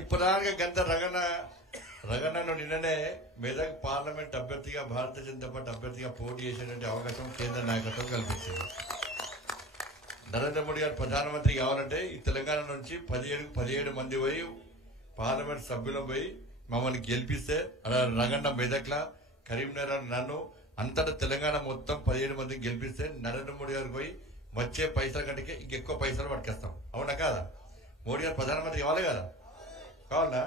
ఇప్పటిదాకా గంట రగన్నను నిన్ననే మెదక్ పార్లమెంట్ అభ్యర్థిగా భారతీయ జనతా పార్టీ అభ్యర్థిగా పోటీ చేసేటువంటి అవకాశం కేంద్ర నాయకత్వం కల్పించింది. నరేంద్ర మోడీ గారు ప్రధానమంత్రి కావాలంటే ఈ తెలంగాణ నుంచి 17 మంది పోయి పార్లమెంట్ సభ్యులు పోయి మమ్మల్ని గెలిపిస్తే రగన్న మెదక్లా కరీంనగర్ నన్ను అంతటా తెలంగాణ మొత్తం 17 మందిని గెలిపిస్తే నరేంద్ర మోడీ గారు పోయి వచ్చే పైసల కంటే ఇంకెక్కువ పైసలు పట్టుకొస్తాం. అవునా కాదా? మోడీ గారు ప్రధానమంత్రి కావాలి కదా? కావాలా?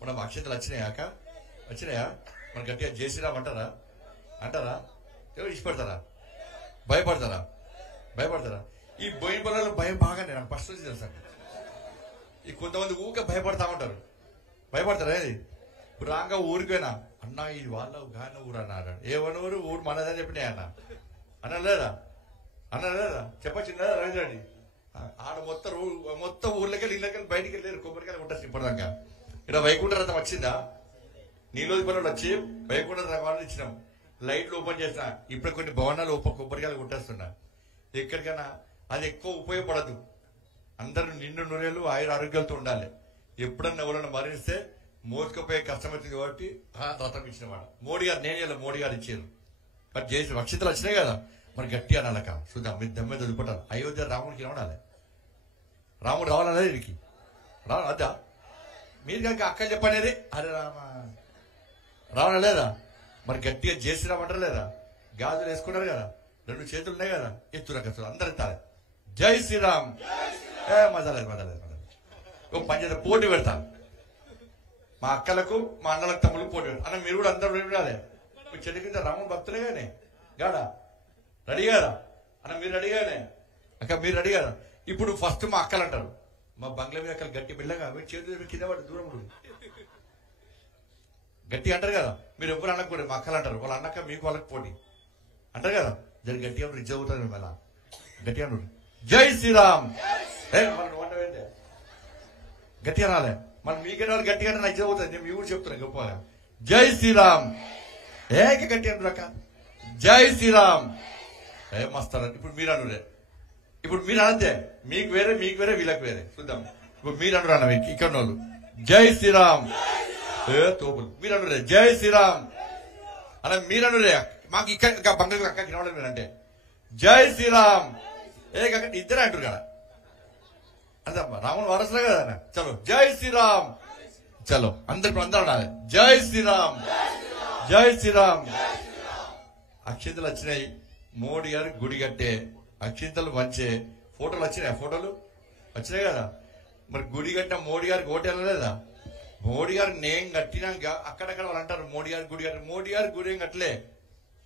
మనం అక్షంతలు వచ్చినాయా? మన గట్టిగా జేసీరామ్ అంటారా? ఎవరు ఇష్టపడతారా? భయపడతారా? ఈ బోయినపల్లిలో భయం బాగానే నాకు ఫస్ట్ నుంచి తెలుసా. ఈ కొంతమంది ఊరికే భయపడతారా? ఇది ఇప్పుడు రాగా ఊరిపోయినా అన్నా ఇది వాళ్ళ గాన ఊరు అన్నాడు. ఏమన్నూరు ఊరు మనదని చెప్పినా అన్నలేదా చెప్పచ్చిందా రవీంద్రని? ఆడ మొత్తం ఊర్లకి ఇళ్ళకెళ్ళి బయటికి వెళ్ళారు. కొబ్బరికాయలు ఉంటారు ఇప్పటిదాకా. ఇక్కడ వైకుంఠ రథం వచ్చిందా? నీలోది పనులు వచ్చి వైకుంఠ రథం ఇచ్చినాం. లైట్లు ఓపెన్ చేసిన. ఇప్పుడు కొన్ని భవనాలు కొబ్బరికాయలు కొట్టేస్తున్నా. ఎక్కడికైనా అది ఎక్కువ ఉపయోగపడదు. అందరూ నిండు నూరేళ్ళు ఆరోగ్యాలతో ఉండాలి. ఎప్పుడన్నా ఎవరన్నా మరణిస్తే మోసుకుపోయే కష్టమవుతుంది కాబట్టి రథం ఇచ్చిన వాడు మోడీ గారు. నేను మోడీ గారు ఇచ్చారు. మరి చేసి అక్షింతలు వచ్చినాయి కదా, మరి గట్టి అనాలక చూద్దాం. మీరు దమ్మే వదిలిపెట్టాలి. అయోధ్య రాముడికి రావడాలి. రాముడు రావాలనేది వీడికి అద్దా. మీరు కనుక అక్కలు చెప్పనేది అరే రావడం లేదా? మరి గట్టిగా చేసిరామంటారు లేదా? గాజులు వేసుకున్నారు కదా, 2 చేతులు ఉన్నాయి కదా, ఎత్తురా అందరు ఎత్తాలి. జై శ్రీరామ్. మజాలేదు. పంచాయతీ పోటీ పెడతాను. మా అక్కలకు మా అన్నలకు తమ్ములకు పోటీ పెడతాను. అన్న మీరు కూడా అందరూ వినాలి. మీ చెట్టు కింద రాముడు భక్తులే కానీ గాడా రెడీ కదా అన్న? మీరు రెడీ కానీ అక్క మీరు రెడీ కదా? ఇప్పుడు ఫస్ట్ మా అక్కలు అంటారు. మా బంగ్లా మీద అక్కలు గట్టి బిల్లగా మీరు చేతులు కింద పడి దూరం గట్టి అంటారు కదా. మీరు ఎవ్వరు అనకూడదు. మా అక్కలు అంటారు. వాళ్ళ అన్నక్క మీకు వాళ్ళకి పోటీ అంటారు కదా. జరి గట్టిగా రిజ్ అవుతుంది. మేము ఎలా గట్టిగా జై శ్రీరామ్. గట్టిగా రాలే. మన మీకైనా వాళ్ళు గట్టిగా నాకు ఇజ్ అవుతుంది. నేను మీ ఊరు చెప్తున్నాను గొప్పగా. జై శ్రీరామ్. గట్టి అంటారు అక్క. జై శ్రీరామ్. మస్తారా. ఇప్పుడు మీరు అనురే. ఇప్పుడు మీరు అనంతే. మీకు వేరే వీళ్ళకి వేరే చూద్దాం. ఇప్పుడు మీరు అన్నారు అన్న మీకు ఇక్కడ వాళ్ళు జై శ్రీరామ్. తోపులు మీరు అనురే జై శ్రీరామ్ అన్న. మీరు అనురే మాకు ఇక్కడ బంగారు అక్కకి రావడం మీరంటే జై శ్రీరామ్. ఇద్దరే అంటారు కదా. అదమ్మా రాముడు వారసులే కదా. చలో జై శ్రీరామ్. చలో అందరు అనాలి జై శ్రీరామ్. అక్షింతలు వచ్చినాయి. మోడీ గారు గుడి కట్టే అక్షింతలు వంచే ఫోటోలు వచ్చినాయి కదా. మరి గుడి కట్టిన మోడీ గారికి ఓటు వెళ్ళలేదా? మోడీ గారు నేను కట్టినాక అక్కడక్కడ వాళ్ళు అంటారు మోడీ గారి గుడి కట్టి. మోడీ గారి గుడి ఏం కట్టలే.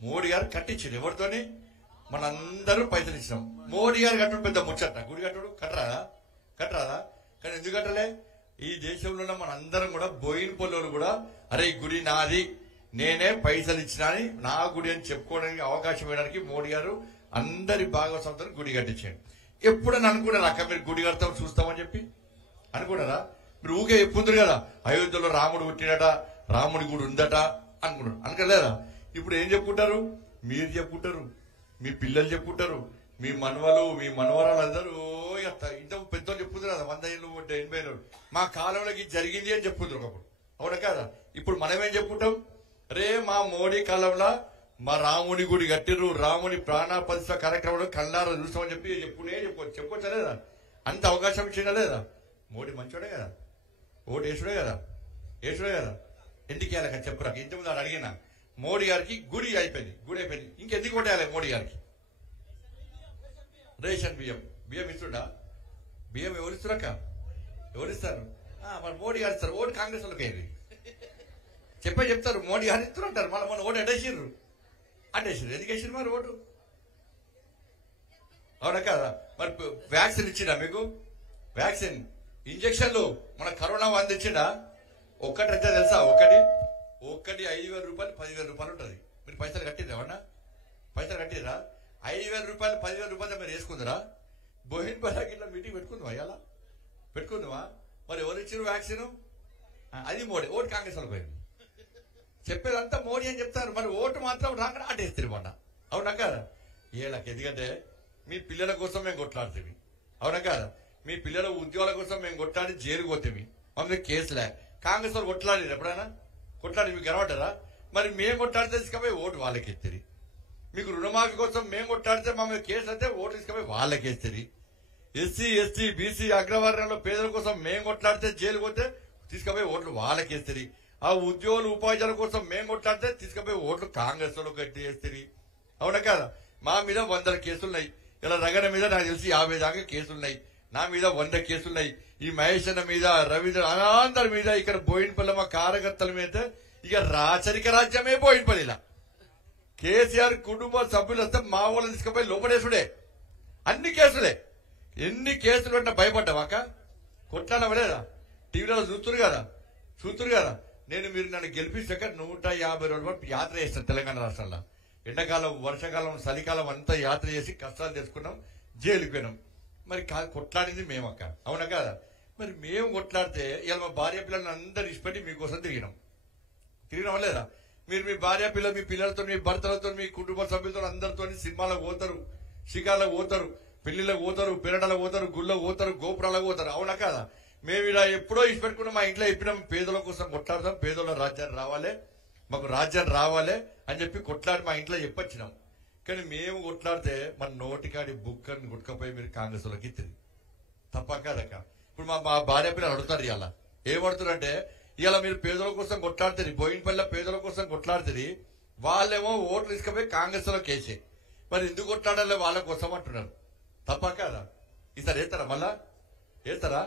మోడీ గారు కట్టించారు. ఎవరితోని? మనందరూ పైసలు ఇచ్చినాం. మోడీ గారు కట్టడం పెద్ద ముచ్చట. గుడి కట్టడు కట్టరాదా? కానీ ఎందుకు కట్టలే? ఈ దేశంలో ఉన్న మనందరం కూడా బోయిన పొల్లోలు కూడా అరే ఈ గుడి నాది, నేనే పైసలు ఇచ్చినా అని నా గుడి అని చెప్పుకోవడానికి అవకాశం ఇవ్వడానికి మోడీ గారు అందరి భాగస్వామ్యంతో గుడి కట్టించాడు. ఎప్పుడని అనుకున్నారా అక్క మీరు గుడి కడతాం చూస్తామని చెప్పి అనుకున్నారా? మీరు ఊకే చెప్పుకుంటారు కదా అయోధ్యలో రాముడు పుట్టినట, రాముడి గుడి ఉందట అనుకున్నారు. అనుకోలేదా? ఇప్పుడు ఏం చెప్పుకుంటారు? మీరు చెప్పుకుంటారు, మీ పిల్లలు చెప్పుకుంటారు, మీ మనవలు మీ మనవరాలు అందరూ ఇంత పెద్ద చెప్పుకుంటారు కదా. 100 ఏళ్ళు 80 ఏళ్ళు మా కాలంలోకి జరిగింది అని చెప్పుకుంటారు ఒకప్పుడు. అవునా కదా? ఇప్పుడు మనమేం చెప్పుకుంటాం? అరే మా మోడీ కాలంలో మా రాముడి గుడి కట్టిర్రు, రాముడి ప్రాణ ప్రతిష్ఠ కార్యక్రమంలో కళ్ళారా చూస్తామని చెప్పి చెప్పుకోవచ్చా లేదా? అంత అవకాశం ఇచ్చినా లేదా? మోడీ మంచోడే కదా, ఓటు వేసుడే కదా. ఎందుకు వేయాలి చెప్పురా? ఇంతకుముందు వాడు అడిగినా మోడీ గారికి గుడి అయిపోయింది. ఇంకెందుకు ఓటేయాలి మోడీ గారికి? రేషన్ బియ్యం ఇస్తుడా? బియ్యం ఎవరిస్తురాక? ఎవరిస్తారు? మరి మోడీ గారు ఇస్తారు. ఓటు కాంగ్రెస్ వాళ్ళకి చెప్తారు మోడీ గారు ఇస్తారు అంటారు. మళ్ళీ మన ఓటు అటేసిర్రు. ఎందుకు వేసిర్రు మరి ఓటు? అవునా కదా? మరి వ్యాక్సిన్ ఇచ్చిందా మీకు? వ్యాక్సిన్ ఇంజక్షన్లు మన కరోనా మంది ఇచ్చిందా? ఒక్కటి ఎంత తెలుసా? ఒకటి 5,000 రూపాయలు 10,000 రూపాయలు ఉంటుంది. మీరు పైసలు కట్టిర్రా? ఏమన్నా పైసలు కట్టిర్రా? 5,000 రూపాయలు 10,000 రూపాయలు మీరు వేసుకుందరా? బోహిన్ పల్లాకి ఇట్లా మీటింగ్ పెట్టుకుందావా? ఎలా పెట్టుకుందావా? మరి ఎవరు ఇచ్చారు వ్యాక్సిన్? అది మోడీ. ఓటు కాంగ్రెస్ వాళ్ళకి పోయింది. చెప్పేదంతా మోడీ అని చెప్తారు. మరి ఓటు మాత్రం రాక ఆటేస్తారు మొన్న. అవునా కదా? ఏళ్ళకి ఎందుకంటే మీ పిల్లల కోసం మేము కొట్లాడుతుంది. అవునా కదా? మీ పిల్లల ఉద్యోగాల కోసం మేము కొట్లాడి జైలుకు పోతేమి. మమ్మల్ని కేసులే. కాంగ్రెస్ వాళ్ళు కొట్లాడారు ఎప్పుడైనా? కొట్లాడి మీకు కనబడ్డారా? మరి మేము కొట్లాడితే తీసుకపోయి ఓటు వాళ్ళకి ఎత్తిరి. మీకు రుణమాఫీ కోసం మేము కొట్లాడితే మమ్మల్ని కేసు అయితే ఓటు తీసుకపోయి వాళ్ళకి ఎత్తిరి. ఎస్సీ ఎస్టీ బీసీ అగ్రవర్ణంలో పేదల కోసం మేము కొట్లాడితే జైలు పోతే తీసుకపోయి ఓట్లు వాళ్ళకి ఎత్తిరి. ఆ ఉద్యోగులు ఉపాధ్యాయుల కోసం మేము కొట్లాడితే తీసుకపోయి ఓట్లు కాంగ్రెస్ లో కట్టి వేస్తుంది. అవునా కదా? మా మీద 100 కేసులున్నాయి. ఇలా రగడ మీద నాకు తెలిసి 50 దాకా కేసులున్నాయి. నా మీద 100 కేసులున్నాయి. ఈ మహేష్ అన్న మీద, రవీంద్ర అనంతరి మీద, ఇక్కడ బోయినపల్లి మా కార్యకర్తల మీద ఇక రాచరిక రాజ్యమే బోయినపల్లిలా. కేసీఆర్ కుటుంబ సభ్యులు వస్తే మా వాళ్ళని తీసుకుపోయి లోపడేసుడే. అన్ని కేసులే. ఎన్ని కేసులు అంటే భయపడ్డావాక? కొట్లాడవలేదా? టీవీలో చూస్తురు కదా. మీరు నన్ను గెలిపించాక 150 రోజుల వరకు యాత్ర చేస్తాను తెలంగాణ రాష్ట్రంలో. ఎండాకాలం, వర్షాకాలం, చలికాలం అంతా యాత్ర చేసి కష్టాలు తెచ్చుకున్నాం, జైలుకి పోయినాం. మరి కొట్లాడింది మేమక్క. అవునా కదా? మరి మేము కొట్లాడితే ఇలా మా భార్య పిల్లల్ని అందరు ఇష్టపడి మీకోసం తిరిగినాం లేదా? మీరు మీ భార్య పిల్లలు, మీ పిల్లలతో, మీ భర్తలతో, మీ కుటుంబ సభ్యులతో అందరితో సినిమాలకు పోతారు, షికార్లకు పోతారు, పెళ్లిళ్ళకు పోతారు, పెరటలకు పోతారు, గుళ్ళకు పోతారు, గోపురాలకు పోతారు. అవునా కదా? మేము ఇలా ఎప్పుడో ఇష్టపెట్టుకున్నాం. మా ఇంట్లో చెప్పినాం పేదల కోసం కొట్లాడదాం, పేదల రాజ్యాన్ని రావాలి, మాకు రాజ్యాన్ని రావాలి అని చెప్పి కొట్లాడి మా ఇంట్లో చెప్పొచ్చినాం. కానీ మేము కొట్లాడితే మన నోటికాడి బుక్కని గుట్టుకపోయి మీరు కాంగ్రెస్ వాళ్ళకి తిరిగి తప్ప కాదక్క. ఇప్పుడు మా భార్య పిల్లలు అడుగుతారు ఇలా ఏమడుతారంటే, ఇలా మీరు పేదల కోసం కొట్లాడుతుంది, బోయినపల్లి పేదల కోసం కొట్లాడుతుంది, వాళ్ళేమో ఓట్లు తీసుకుపోయి కాంగ్రెస్ లో కేసే. మరి ఎందుకు కొట్లాడాలి? వాళ్ళ కోసం అంటున్నారు. తప్ప కాదా? ఈసారి వేస్తారా? మళ్ళా వేస్తారా?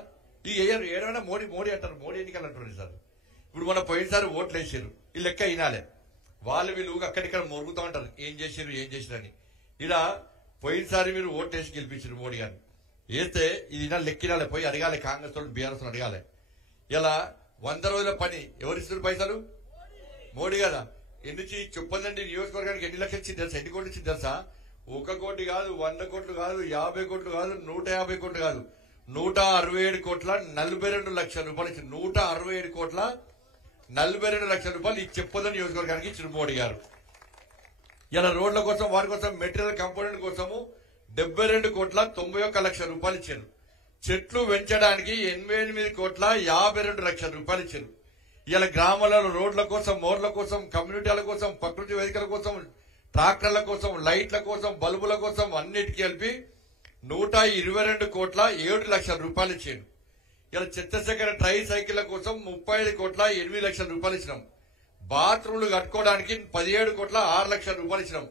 ఈ ఏమైనా మోడీ అంటారు, మోడీ ఎన్నికలు అంటున్నారు సార్. ఇప్పుడు మన పోయినసారి ఓట్లు వేసారు, ఈ లెక్క వినాలే. వాళ్ళు వీళ్ళు అక్కడిక్కడ మొరుగుతూ ఉంటారు, ఏం చేసారు అని. ఇలా పోయినసారి మీరు ఓట్లు వేసి గెలిపించారు మోడీ గారిని. వేస్తే ఇది లెక్కినాలే, పోయి అడగాలి కాంగ్రెస్ వాళ్ళు, బీఆర్ఎస్ అడగాలి. ఇలా 100 రోజుల పని ఎవరిస్తారు? పైసలు మోడీ కదా. ఎన్ని చెప్పండి, నియోజకవర్గానికి ఎన్ని లక్షలు ఇచ్చింది తెలుసా? ఎన్ని కోట్లు ఇచ్చింది తెలుసా? 1 కోటి కాదు, 100 కోట్లు కాదు, 50 కోట్లు కాదు, 150 కోట్లు కాదు, 167 కోట్ల 42 లక్షల రూపాయలు ఇచ్చింది. 167 కోట్ల 42 లక్షల రూపాయలు ఈ చెప్పొద్దని నియోజకవర్గానికి ఇచ్చిన మోడీ గారు. ఇలా రోడ్ల కోసం, వారి కోసం, మెటీరియల్ కంపోనెంట్ కోసము 72 కోట్ల 91 లక్షల రూపాయలు ఇచ్చారు. చెట్లు పెంచడానికి 88 కోట్ల 52 లక్షల రూపాయలు ఇచ్చారు. ఇలా గ్రామాలలో రోడ్ల కోసం, మోర్ల కోసం, కమ్యూనిటీల కోసం, ప్రకృతి వేదికల కోసం, ట్రాక్టర్ల కోసం, లైట్ల కోసం, బల్బుల కోసం అన్నిటికీ కలిపి 122 కోట్ల 7 లక్షల రూపాయలు ఇచ్చారు. ఇలా చెత్త సేకరణ ట్రై సైకిళ్ల కోసం 35 కోట్ల 8 లక్షల రూపాయలు ఇచ్చినాం. బాత్రూమ్లు కట్టుకోవడానికి 17 కోట్ల 6 లక్షల రూపాయలు ఇచ్చినాం.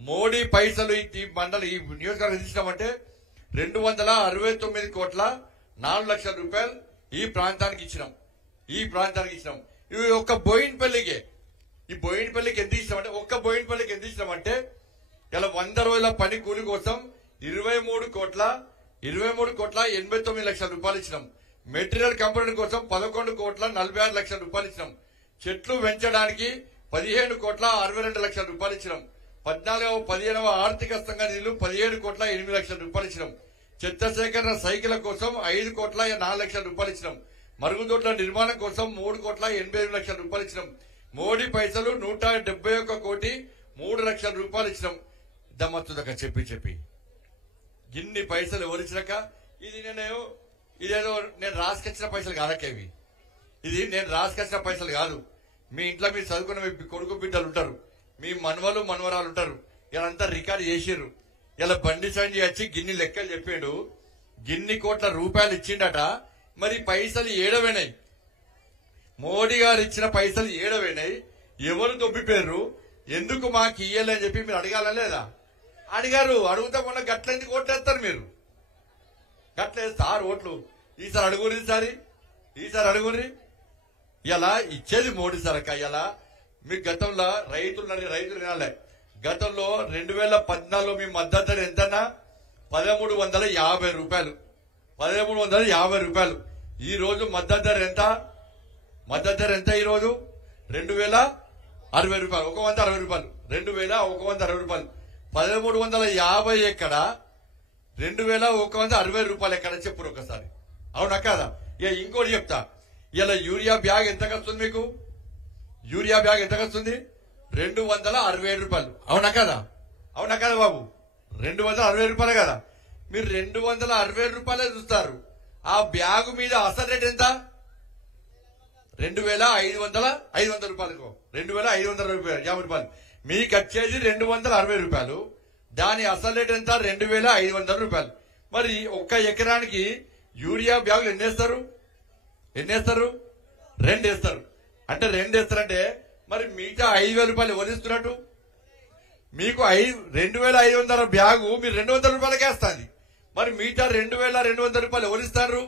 మోడీ పైసలు ఈ మండలి, ఈ నియోజకవర్గం ఇచ్చినామంటే 269 కోట్ల 4 లక్షల రూపాయలు ఈ ప్రాంతానికి ఇచ్చినాం. ఇవి ఒక్క బోయినపల్లికే. ఈ బోయినపల్లికి ఎంత ఇచ్చినామంటే, ఒక్క బోయినపల్లికి ఎంత ఇచ్చినామంటే, ఇలా 100 రోజుల పని కూలి కోసం 23 కోట్ల 89 లక్షల రూపాయలు ఇచ్చినాం. మెటీరియల్ కంపెనీ కోసం 11 కోట్ల 46 లక్షల రూపాయలు ఇచ్చినాం. చెట్లు పెంచడానికి 15 కోట్ల 62 లక్షల రూపాయలు ఇచ్చినాం. 15వ ఆర్థిక సంఘ నిధులు 17 కోట్ల 8 లక్షల రూపాయలు ఇచ్చినాం. చెత్త సేకరణ సైకిళ్ల కోసం 5 కోట్ల 4 లక్షల రూపాయలు ఇచ్చినాం. మరుగుదొడ్ల నిర్మాణం కోసం 3 కోట్ల 85 లక్షల రూపాయలు ఇచ్చినాం. మోడీ పైసలు 171 కోటి 3 లక్షల రూపాయలు ఇచ్చినాం. దమ్మత్తుదక చెప్పి ఇన్ని పైసలు ఎవరు ఇచ్చినాక ఇదేదో నేను రాసుకొచ్చిన పైసలు కాదక్క. ఇది నేను రాసుకొచ్చిన పైసలు కాదు. మీ ఇంట్లో మీరు చదువుకున్న మీ కొడుకు బిడ్డలు ఉంటారు, మీ మనవరాలు ఉంటారు. ఇదంతా రికార్డు చేసిర్రు. ఇలా బండి సంజయ్ వచ్చి గిన్ని లెక్కలు చెప్పాడు, గిన్ని కోట్ల రూపాయలు ఇచ్చిండట. మరి పైసలు ఏడవైనాయి? మోడీ గారు ఇచ్చిన పైసలు ఏడవైనాయి? ఎవరు దొబ్బిపోయారు? ఎందుకు మాకు ఇయ్యాలని చెప్పి మీరు అడగాలని లేదా? అడిగారు. అడుగుతా మొన్న గట్ల ఎందుకు ఓట్లేస్తారు మీరు? గట్ల సార్ ఓట్లు ఈసారి అడుగురి. ఇలా ఇచ్చేది మోడీ సార్ అక్క. ఇలా మీకు గతంలో రైతులు వినాలే. గతంలో 2014లో మీ మద్దతు ధర ఎంతన్నా? 1350 రూపాయలు. 1350 రూపాయలు. ఈ రోజు మద్దతు ధర ఎంత? ఈ రోజు 2060 రూపాయలు. 160 రూపాయలు. 2160 రూపాయలు. 1350 ఎక్కడ? 2160 రూపాయలు ఎక్కడ? చెప్పురు ఒకసారి. అవునా కాదా? ఇంకోటి చెప్తా. ఇలా యూరియా బ్యాగ్ ఎంత వస్తుంది మీకు? 267 రూపాయలు. అవునా కదా బాబు? 260 రూపాయలు కదా? మీరు 260 రూపాయలే చూస్తారు. ఆ బ్యాగు మీద అసలు రేట్ ఎంత? 2,500 రూపాయలకు 2,500 రూపాయలు మీకు వచ్చేది 260 రూపాయలు. దాని అసలు రేట్ ఎంత? 2,500 రూపాయలు. మరి ఒక్క ఎకరానికి యూరియా బ్యాగులు ఎన్ని వేస్తారు? 2 వేస్తారు. అంటే 2 వేస్తారంటే మరి మిగతా 5,000 రూపాయలు ఎవరిస్తున్నట్టు? మీకు 2,500 బ్యాగు మీరు 200 రూపాయలకే వస్తుంది. మరి మిగతా 2,200 రూపాయలు ఎవరిస్తారు?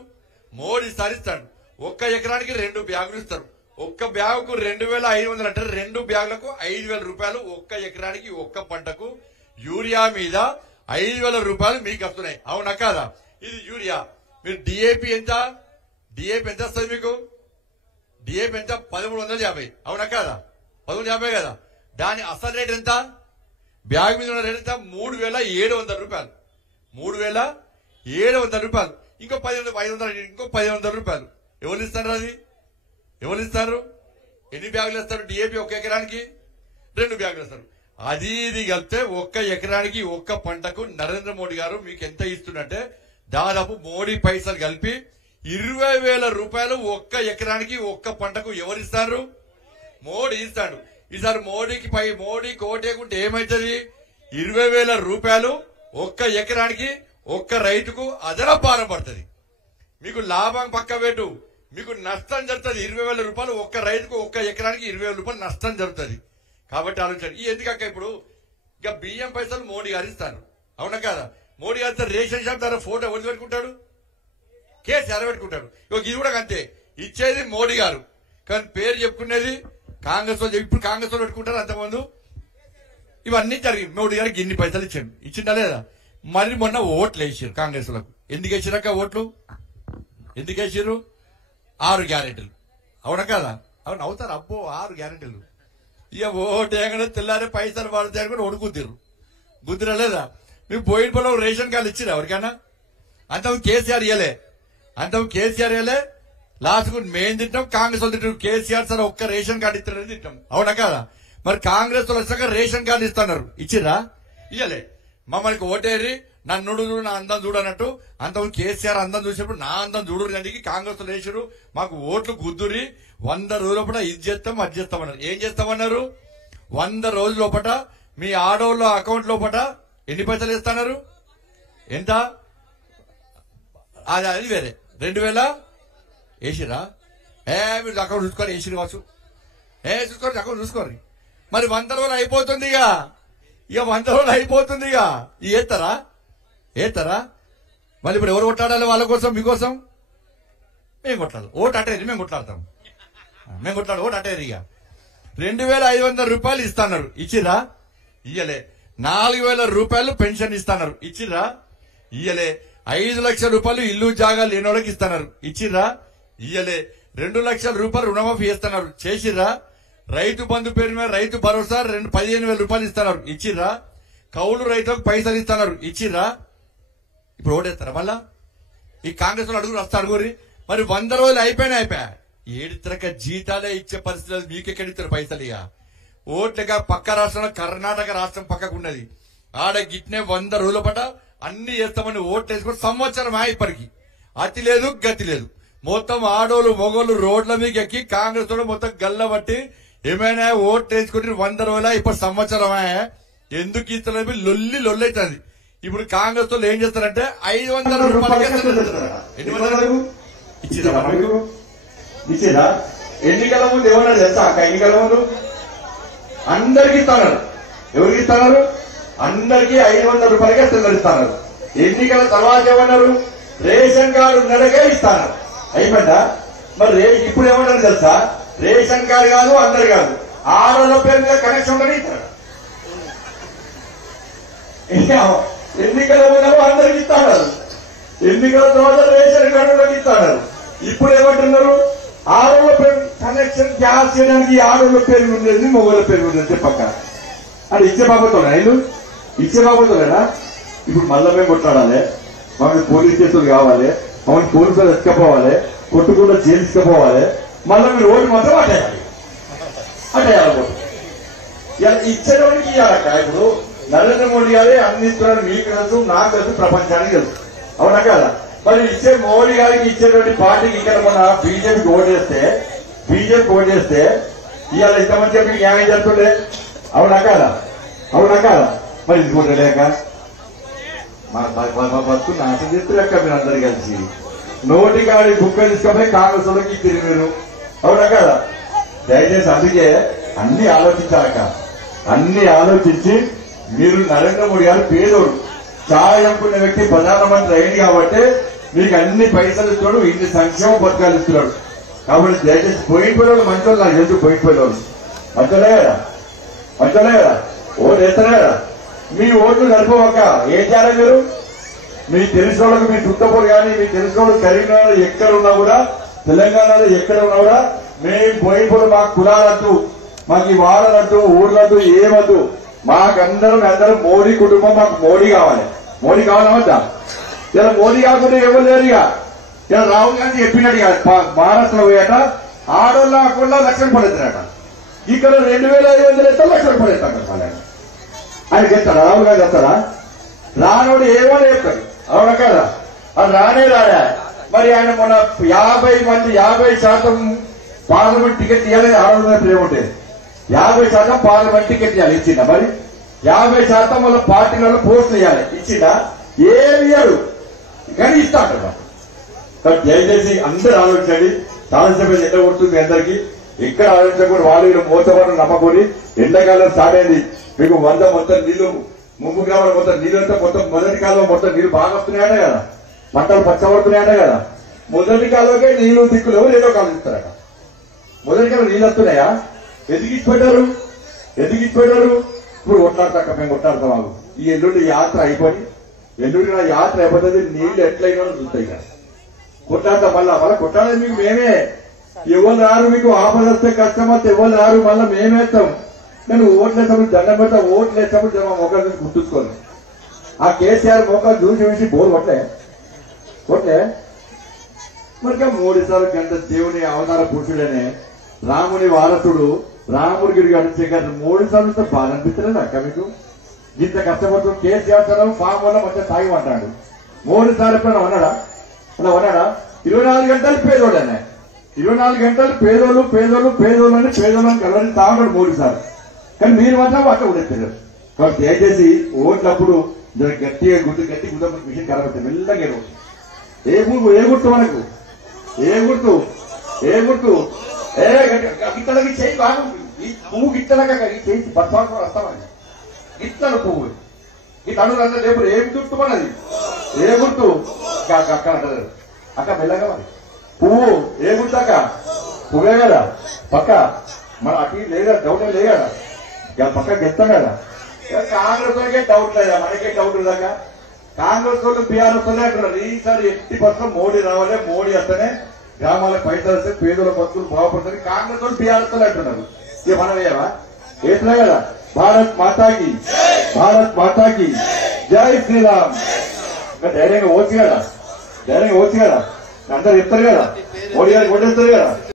మోడీ ఇస్తాడు. ఒక్క ఎకరానికి 2 బ్యాగులు ఇస్తారు. ఒక్క బ్యాగుకు 2,500 అంటే 2 బ్యాగులకు 5,000 రూపాయలు. ఒక్క ఎకరానికి ఒక్క పంటకు యూరియా మీద 5,000 రూపాయలు మీకు వస్తున్నాయి. అవునా కాదా? ఇది యూరియా. మీరు డిఏపి ఎంత వస్తుంది మీకు? డిఏపి ఎంత? 1,350. అవునా కాదా? 1,350 కదా. దాని అసలు రేట్ ఎంత? బ్యాగ్ మీద ఉన్న రేట్ ఎంత? 3,700 రూపాయలు. 3,700 రూపాయలు. ఇంకో 1,500 రూపాయలు ఎవరు ఇస్తారు? అది ఎవరు ఇస్తారు? ఎన్ని బ్యాగులు ఇస్తారు? డిఏపి ఒక్క ఎకరానికి 2 బ్యాగులు ఇస్తారు. అది ఇది కలిపితే ఒక్క ఎకరానికి ఒక్క పంటకు నరేంద్ర మోడీ గారు మీకు ఎంత ఇస్తున్నట్టే దాదాపు మోడీ పైసలు కలిపి 20,000 రూపాయలు ఒక్క ఎకరానికి ఒక్క పంటకు ఎవరిస్తారు? మోడీ ఇస్తాడు. ఈసారి మోడీకి ఓటేకుంటే ఏమైతుంది? 20,000 రూపాయలు ఒక్క ఎకరానికి ఒక్క రైతుకు అదనపు భారం పడుతుంది. మీకు లాభం పక్క పెట్టు, మీకు నష్టం జరుగుతుంది. 20,000 రూపాయలు ఒక్క రైతుకు ఒక్క ఎకరానికి 20,000 రూపాయలు నష్టం జరుగుతుంది. కాబట్టి ఆలోచించండి. ఈ ఎందుకక్క ఇప్పుడు ఇక బియ్యం పైసలు మోడీ గారు ఇస్తారు. అవునా కదా? మోడీ గారు రేషన్ షాప్ ద్వారా ఫోటో ఎవరు పెట్టుకుంటాడు? కేసీఆర్ పెట్టుకుంటాడు. ఇది కూడా అంతే. ఇచ్చేది మోడీ గారు, కానీ పేరు చెప్పుకునేది కాంగ్రెస్ వాళ్ళు. ఇప్పుడు కాంగ్రెస్ వాళ్ళు పెట్టుకుంటారు. అంతకుముందు ఇవన్నీ జరిగి మోడీ గారికి ఇన్ని పైసలు ఇచ్చిందా లేదా? మరి మొన్న ఓట్లు వేసారు కాంగ్రెస్ వాళ్ళకు. ఎందుకు వేసారక్క ఓట్లు? ఎందుకు వేసారు? 6 గ్యారెంటీలు. అవునా కదా? అవును అవుతారు. అబ్బో 6 గ్యారెంటీలు. ఇక ఓటు వేయగానే తెల్లారే పైసలు పడతాయని కూడా ఒడుకుద్దిరు. గుద్దిరా లేదా? మీకు పోయిన పొలం రేషన్ కార్డు ఇచ్చిరా ఎవరికైనా? అంతకు కేసీఆర్ ఇయ్యలే. లాస్ట్కు మేము తింటాం, కాంగ్రెస్ వాళ్ళు తింటాం. కేసీఆర్ సార్ ఒక్క రేషన్ కార్డు ఇస్తారని తింటాం. అవునా కదా? మరి కాంగ్రెస్ వాళ్ళు వచ్చాక రేషన్ కార్డు ఇస్తున్నారు. ఇచ్చిరా? ఇయ్యలే. మమ్మల్ని ఓటేరి నన్ను చూడు, నా అందం చూడనట్టు. అంతకు కేసీఆర్ అందం చూసినప్పుడు నా అందం చూడు అందుకే కాంగ్రెస్ వాళ్ళు వేసారు. మాకు ఓట్లు గుద్దురి 100 రోజుల లోపల ఇది చేస్తాం అది చేస్తామన్నారు. ఏం చేస్తామన్నారు? 100 రోజుల లోపల మీ ఆడోళ్ళ అకౌంట్ లోపల ఎన్ని పైసలు ఇస్తున్నారు? ఎంత? అది వేరే 2,000 వేసిరా? మీరు అకౌంట్ చూసుకోరు. వేసిరు కావచ్చు. చూసుకోరు, అకౌంట్ చూసుకోరు. మరి 100 రోజులు అయిపోతుంది. ఇక 100 రోజులు అయిపోతుంది. ఏతారా? మళ్ళీ ఇప్పుడు ఎవరు కొట్లాడాలి? వాళ్ళ కోసం, మీకోసం మేము కొట్లాడాలి. ఓటు అటేది మేము కొట్లాడతాం. ఓటు అటేది. ఇక 2,500 రూపాయలు ఇస్తున్నారు. ఇచ్చిరా? ఇయ్యలే. 4,000 రూపాయలు పెన్షన్ ఇస్తున్నారు. ఇచ్చిరా? ఇయ్యలే. 5 లక్షల రూపాయలు ఇల్లు జాగా లేని వాళ్ళకి ఇస్తున్నారు. ఇచ్చిరా? ఇయ్యలే. 2 లక్షల రూపాయలు రుణమాఫీ ఇస్తున్నారు. చేసిరా? రైతు బంధు పేరు మీద రైతు భరోసా 15,000 రూపాయలు ఇస్తున్నారు. ఇచ్చిరా? కౌలు రైతులకు పైసలు ఇస్తున్నారు. ఇచ్చిరా? ఇప్పుడు ఓటేస్తారా మళ్ళా? ఈ కాంగ్రెస్ వాళ్ళు అడుగురి. మరి 100 రోజులు అయిపోయా ఏడితరక జీతాలే ఇచ్చే పరిస్థితులు మీకెక్కడిస్తారు పైసలు? ఇక ఓట్లుగా పక్క రాష్ట్రంలో కర్ణాటక రాష్ట్రం పక్కకు ఉన్నది. ఆడ గిట్నే 100 రోజుల పాట అన్ని చేస్తామని ఓట్లు వేసుకుని సంవత్సరం ఇప్పటికి అతి లేదు గతి లేదు. మొత్తం ఆడోళ్ళు మొగోళ్ళు రోడ్ల మీద ఎక్కి కాంగ్రెస్ వాళ్ళు మొత్తం గల్ల బట్టి ఏమైనా ఓట్లు వేసుకుని 100 రోజుల ఇప్పుడు సంవత్సరం ఎందుకు ఇస్తారు? లొల్లి అవుతుంది. ఇప్పుడు కాంగ్రెస్ వాళ్ళు ఏం చేస్తారంటే 500 రూపాయలు ఇచ్చిరా? ఎన్నికల ముందు ఏమన్నా తెలుసా అక్క? ఎన్నికల ముందు అందరికి ఇస్తున్నారు. ఎవరికి ఇస్తున్నారు? అందరికీ 500 రూపాయలకే సిలిండర్ ఇస్తున్నారు. ఎన్నికల తర్వాత ఏమన్నారు? రేషన్ కార్డు ఉన్నదకే ఇస్తున్నారు. అయిపోయిందా? మరి ఇప్పుడు ఏమన్నారు తెలుసా? రేషన్ కార్డు కాదు, అందరు కాదు, ఆడోళ్ళ పేరు మీద కనెక్షన్ ఉందని ఇస్తారు. ఎన్నికల ముందు అందరికి ఇస్తున్నారు. ఎన్నికల తర్వాత రేషన్ కార్డు ఇస్తున్నారు. ఇప్పుడు ఏమంటున్నారు? ఆడోళ్ళ పేరు కనెక్షన్ గ్యాస్ చేయడానికి ఆడోళ్ళ పేరు ఉండేది, మొగోళ్ళ పేరు ఉండేది చెప్పక్క. అది ఇచ్చే బాబుతోనా? ఇల్లు ఇచ్చే బాబుతోనేనా? ఇప్పుడు మళ్ళా మేము కొట్లాడాలి, మమ్మల్ని పోలీస్ స్టేషన్ కావాలి, మమ్మల్ని పోలీసులు ఎత్తుకపోవాలి, కొట్టుకుండా జైలుకపోవాలి. మళ్ళీ మీరు ఓటు మాత్రం అటేయాలి. ఇచ్చేటోడికి ఇవ్వాలక్క. ఇప్పుడు నరేంద్ర మోడీ గారే అందిస్తున్నారు. మీకు తెలుసు, నాకు తెలుసు, ప్రపంచానికి తెలుసు. అవునా కదా? మరి ఇచ్చే మోడీ గారికి ఇచ్చేటువంటి పార్టీకి ఇక్కడ మన బీజేపీకి ఓటేస్తే బీజేపీ ఓటు చేస్తే ఇవాళ ఇంతమంది చెప్పి న్యాయం చేస్తుండే అవునా కాదా మరి ఇది కూడా లేక మా బస్సు నాశనం చేస్తులేక మీరు అందరు కలిసి నోటి కాడి బుక్క తీసుకపోయి కాంగ్రెస్ వాళ్ళకి తిరిగారు అవునా కదా దయచేసి అందుకే అన్ని ఆలోచించాలక అన్ని ఆలోచించి మీరు నరేంద్ర మోడీ గారు పేదోడు ఛాయ్ అనుకున్న వ్యక్తి ప్రధానమంత్రి అయింది కాబట్టి మీకు అన్ని పైసలు ఇస్తున్నాడు ఇన్ని సంక్షేమ పథకాలు ఇస్తున్నాడు కాబట్టి దయచేసి పోయిపోయేవాళ్ళు మంచి నాకు తెలుసు పోయిపోయేవాళ్ళు మంచోలే కదా ఓటు వేస్తారా కదా మీ ఓట్లు నడపవక్క ఏం చేయాలి మీరు మీకు తెలిసిన వాళ్ళకి మీ చుట్టపూరు కానీ మీకు తెలిసిన వాళ్ళు కరీంనగర్ ఎక్కడ ఉన్నా కూడా తెలంగాణలో ఎక్కడ ఉన్నా కూడా మేము పోయిపోయి మాకు కులాలద్దు మాకు ఈ వాడలద్దు ఊర్లద్దు ఏమద్దు అందరం మోడీ కుటుంబం మాకు మోడీ కావాలవద్దా ఇలా మోడీ కాకుండా ఎవరు లేరు ఇలా రాహుల్ గాంధీ చెప్పినట్టు మహారాష్ట్రలో పోయాట ఆడోళ్ళ అక్కడ లక్షలు పడేస్తారట ఇక్కడ 2,500 ఎత్తా లక్షలు పడేస్తాడు ఆయన చెప్తాడా రాహుల్ గాంధీ చెప్తాడా రానోడు ఏమో చెప్తాడు అవునా కదా అది రాడా మరి ఆయన మొన్న 50% పార్లమెంట్ టికెట్ ఇవ్వాలని ఆడోళ్ళ ఏముంటే 50% పార్లమెంట్ టికెట్ ఇవ్వాలి ఇచ్చిందా మరి 50% వాళ్ళ పార్టీలలో పోస్టులు ఇవ్వాలి ఇచ్చిందా ఏమి ఇవ్వడు కానీ ఇస్తా అంటారు దయచేసి అందరూ ఆలోచించండి శాసనసభ ఎండ కొడుతుంది అందరికీ ఎక్కడ ఆలోచించకూడదు వాళ్ళు మోసపడడం నమ్మకూడి ఎండాకాలం స్టార్ట్ అయింది మీకు మొత్తం నీళ్లు ముంపు గ్రామాలు మొత్తం నీళ్ళంతా మొత్తం మొదటి కాలంలో మొత్తం నీళ్లు బాగా వస్తున్నాయట కదా పంటలు పచ్చబడుతున్నాయట కదా మొదటి కాలంలోకే నీళ్లు దిక్కులు ఏదో కాలం ఇస్తారట మొదటి కాలం నీళ్ళు వస్తున్నాయా ఎదిగిచ్చిపెట్టారు ఇప్పుడు కొట్లాడతాక మేము కొట్లాడతాం మాకు ఈ ఎల్లుండి యాత్ర అయిపోయి ఎల్లుండి నా యాత్ర అయిపోతుంది నీళ్లు ఎట్లయినా చూస్తాయి కదా కొట్లాడతాం మళ్ళా కొట్లాడేది మీకు మేమే ఎవరు రారు మీకు ఆఫర్ వస్తే కష్టం వస్తే ఎవరు రారు మళ్ళీ మేమేస్తాం నేను ఓట్లేసినప్పుడు దండం పెడతా ఓట్లేసినప్పుడు మా మొక్కలు చూసి గుర్తుంచుకోండి ఆ కేసీఆర్ మొక్కలు చూసి బోర్ కొట్లే మరి 3 సార్లు గంట దేవుని అవతార పురుషుడనే రాముని వారసుడు రాముడి గిరి అడిచేగారు 3 సార్లు బాధ అనిపిస్తలేదు అక్క మీకు ఇంత కష్టపడుతూ కేసీఆర్ చదవం ఫామ్ వల్ల మంచిగా తాగిమంటాడు 3 సార్లు ఎప్పుడైనా ఉన్నాడా 24 గంటలు పేదోడనే 24 గంటలు పేదోళ్ళు అని కలవని తాగడు 3 సార్లు కానీ మీరు మాత్రం అట్లా ఉడేస్తారు కాబట్టి దయచేసి ఓట్లప్పుడు గట్టిగా గట్టి గుద్ద మిషన్ కలబట్టి మెల్లగా ఏ గుర్తు మనకు ఏ గుర్తు గిట్టలకి చేయి బాగుంటుంది ఈ పువ్వు గిట్టలగా చేసి పద్మాలు వస్తామని గిట్టల పువ్వు ఈ తను అందరూ రేపు ఏం గుర్తు మనది ఏ గుర్తు అక్క అంటారు అక్క మెల్లగా మరి పువ్వు ఏ గుర్తు అక్క పువ్వే కదా పక్క మన అటు లేదా డౌట్ లేదు కదా పక్క గెలుస్తాం కదా కాంగ్రెస్ వాళ్ళకే డౌట్ లేదా మనకే డౌట్ లేదాక కాంగ్రెస్ వాళ్ళు బీఆర్ఎస్ వాళ్ళే అంటున్నారు ఈసారి 80% మోడీ రావాలి మోడీ వస్తేనే గ్రామాలకు పైసలు వస్తే పేదల బతుకులు బాగుపడుతుంది కాంగ్రెస్ వాళ్ళు బీఆర్ఎస్ వాళ్ళు అంటున్నారు ఇక మనం ఏమా ఏట్లా కదా భారత్ మాతాకి జై శ్రీరామ్ ధైర్యంగా ఓచ్చు కదా అందరు చెప్తారు కదా మోడీ గారికి ఓటేస్తారు కదా